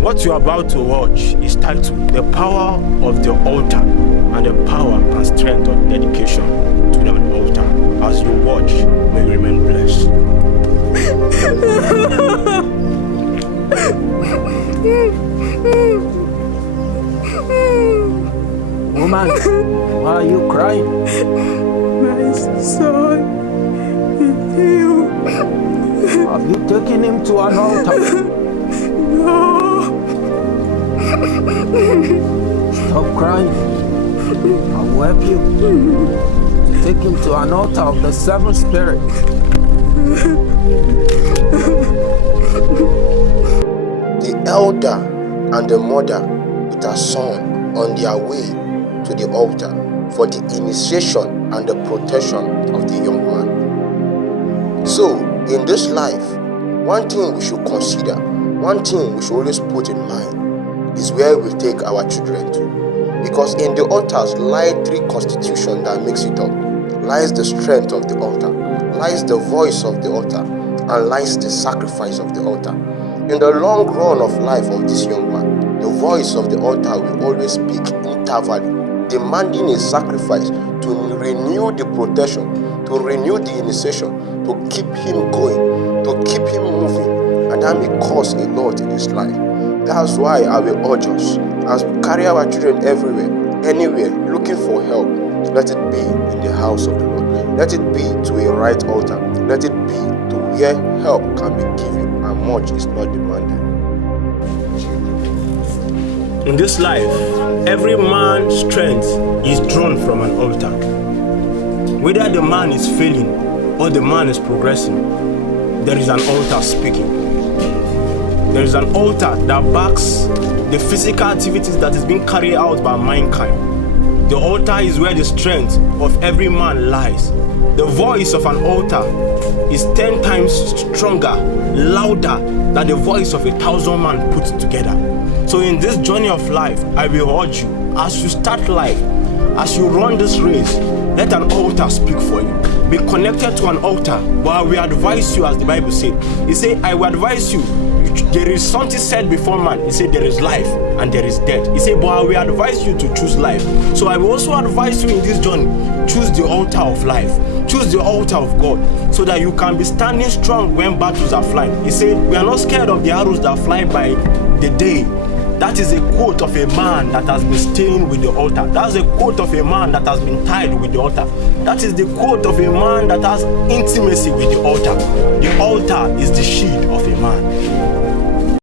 What you're about to watch is titled The Power of the Altar and the Power and Strength of Dedication to an Altar. As you watch, may you remain blessed. Woman, why are you crying? My son is ill. Have you taken him to an altar? No. Stop crying. I will help you. Take him to an altar of the seven spirits. The elder and the mother with her son on their way to the altar for the initiation and the protection of the young man. So, in this life, one thing we should consider, one thing we should always put in mind is where we take our children to. Because in the altars lie three constitutions that makes it up. Lies the strength of the altar, lies the voice of the altar, and lies the sacrifice of the altar. In the long run of life of this young man, the voice of the altar will always speak intervally, demanding a sacrifice to renew the protection, to renew the initiation, to keep him going, to keep him moving, and that may cause a lot in his life. That's why I will urge us, as we carry our children everywhere, anywhere, looking for help, let it be in the house of the Lord. Let it be to a right altar. Let it be to where help can be given and much is not demanded. In this life, every man's strength is drawn from an altar. Whether the man is failing or the man is progressing, there is an altar speaking. There is an altar that backs the physical activities that is being carried out by mankind. The altar is where the strength of every man lies. The voice of an altar is 10 times stronger, louder than the voice of 1,000 men put together. So in this journey of life, I will urge you, as you start life, as you run this race, let an altar speak for you. Be connected to an altar. But I will advise you, as the Bible said. He said, I will advise you. There is something said before man. He said there is life and there is death. He said, but I will advise you to choose life. So I will also advise you in this journey, choose the altar of life. Choose the altar of God, so that you can be standing strong when battles are flying. He said, we are not scared of the arrows that fly by the day. That is a quote of a man that has been staying with the altar. That's a quote of a man that has been tied with the altar. That is the quote of a man that has intimacy with the altar. The altar is the shield of a man.